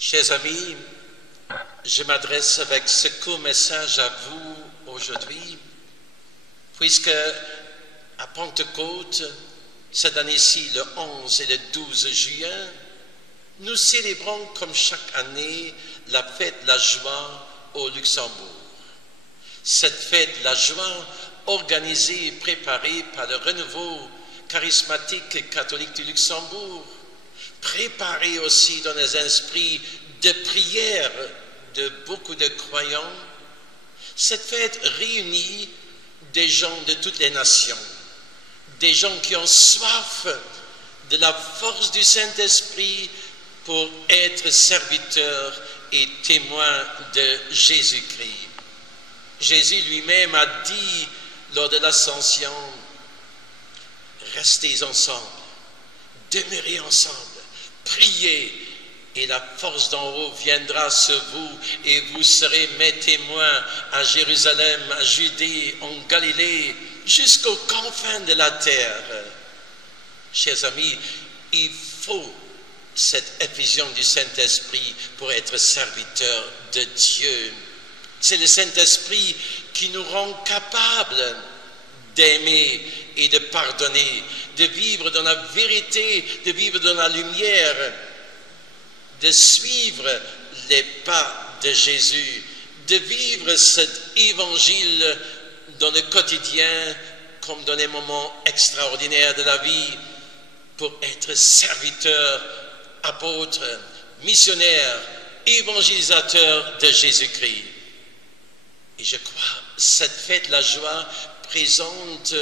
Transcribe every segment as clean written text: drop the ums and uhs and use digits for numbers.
Chers amis, je m'adresse avec ce court message à vous aujourd'hui, puisque à Pentecôte, cette année-ci, le 11 et le 12 juin, nous célébrons comme chaque année la fête de la joie au Luxembourg. Cette fête de la joie, organisée et préparée par le renouveau charismatique catholique du Luxembourg, préparée aussi dans les esprits de prière de beaucoup de croyants, cette fête réunit des gens de toutes les nations, des gens qui ont soif de la force du Saint-Esprit pour être serviteurs et témoins de Jésus-Christ. Jésus lui-même a dit lors de l'Ascension, « Restez ensemble, demeurez ensemble, priez, et la force d'en haut viendra sur vous, et vous serez mes témoins à Jérusalem, à Judée, en Galilée, jusqu'aux confins de la terre. » Chers amis, il faut cette effusion du Saint-Esprit pour être serviteur de Dieu. C'est le Saint-Esprit qui nous rend capables d'aimer et de pardonner, de vivre dans la vérité, de vivre dans la lumière, de suivre les pas de Jésus, de vivre cet évangile dans le quotidien comme dans les moments extraordinaires de la vie pour être serviteur, apôtre, missionnaire, évangélisateur de Jésus-Christ. Et je crois que cette fête de la joie présente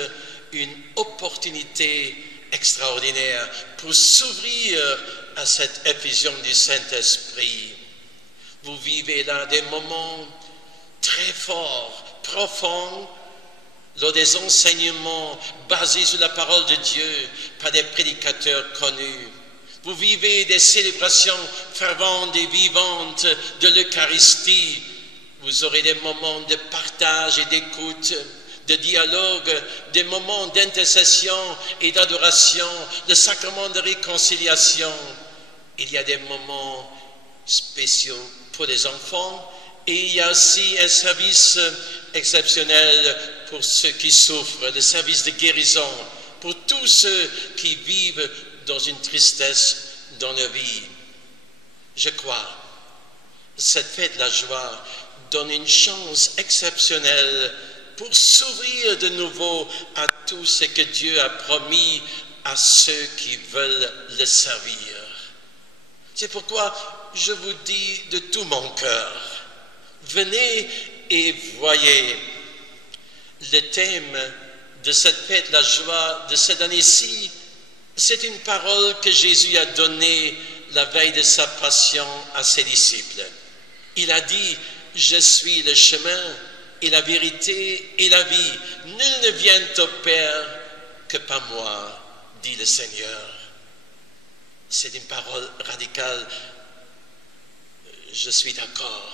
une opportunité extraordinaire pour s'ouvrir à cette effusion du Saint-Esprit. Vous vivez là des moments très forts, profonds, lors des enseignements basés sur la parole de Dieu par des prédicateurs connus. Vous vivez des célébrations ferventes et vivantes de l'Eucharistie. Vous aurez des moments de partage et d'écoute, de dialogue, des moments d'intercession et d'adoration, de sacrement de réconciliation. Il y a des moments spéciaux pour les enfants et il y a aussi un service exceptionnel pour ceux qui souffrent, le service de guérison, pour tous ceux qui vivent dans une tristesse dans leur vie. Je crois, cette fête de la joie donne une chance exceptionnelle pour s'ouvrir de nouveau à tout ce que Dieu a promis à ceux qui veulent le servir. C'est pourquoi je vous dis de tout mon cœur, venez et voyez. Le thème de cette fête de la joie de cette année-ci, c'est une parole que Jésus a donnée la veille de sa passion à ses disciples. Il a dit, « Je suis le chemin et la vérité et la vie. Nul ne vient au Père que par moi, dit le Seigneur. » C'est une parole radicale. Je suis d'accord.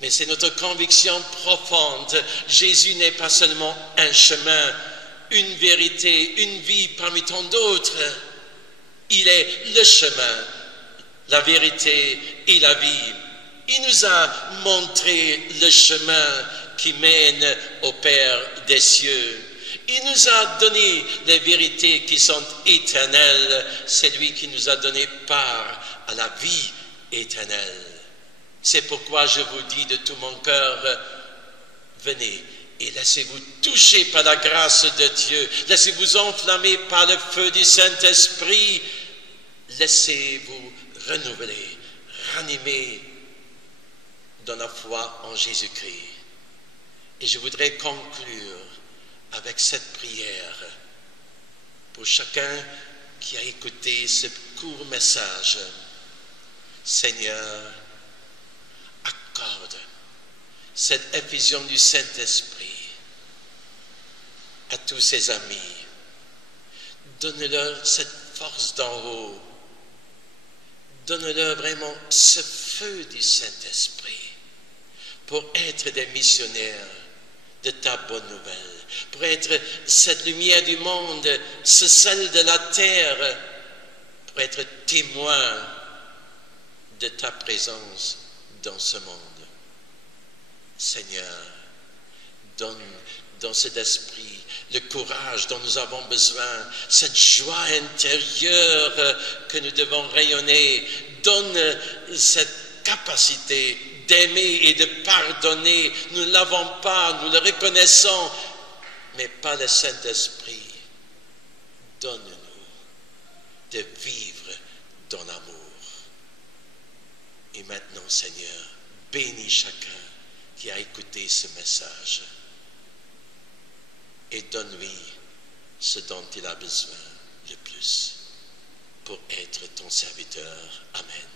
Mais c'est notre conviction profonde. Jésus n'est pas seulement un chemin, une vérité, une vie parmi tant d'autres. Il est le chemin, la vérité et la vie. Il nous a montré le chemin qui mène au Père des cieux. Il nous a donné les vérités qui sont éternelles. C'est lui qui nous a donné part à la vie éternelle. C'est pourquoi je vous dis de tout mon cœur, venez et laissez-vous toucher par la grâce de Dieu. Laissez-vous enflammer par le feu du Saint-Esprit. Laissez-vous renouveler, ranimer dans la foi en Jésus-Christ. Et je voudrais conclure avec cette prière pour chacun qui a écouté ce court message. Seigneur, accorde cette effusion du Saint-Esprit à tous ses amis. Donne-leur cette force d'en haut. Donne-leur vraiment ce feu du Saint-Esprit pour être des missionnaires de ta bonne nouvelle, pour être cette lumière du monde, ce sel de la terre, pour être témoins de ta présence dans ce monde. Seigneur, donne dans cet esprit le courage dont nous avons besoin, cette joie intérieure que nous devons rayonner. Donne cette capacité d'aimer et de pardonner. Nous ne l'avons pas, nous le reconnaissons, mais par le Saint-Esprit. Donne-nous de vivre dans l'amour. Et maintenant, Seigneur, bénis chacun qui a écouté ce message et donne-lui ce dont il a besoin le plus pour être ton serviteur. Amen.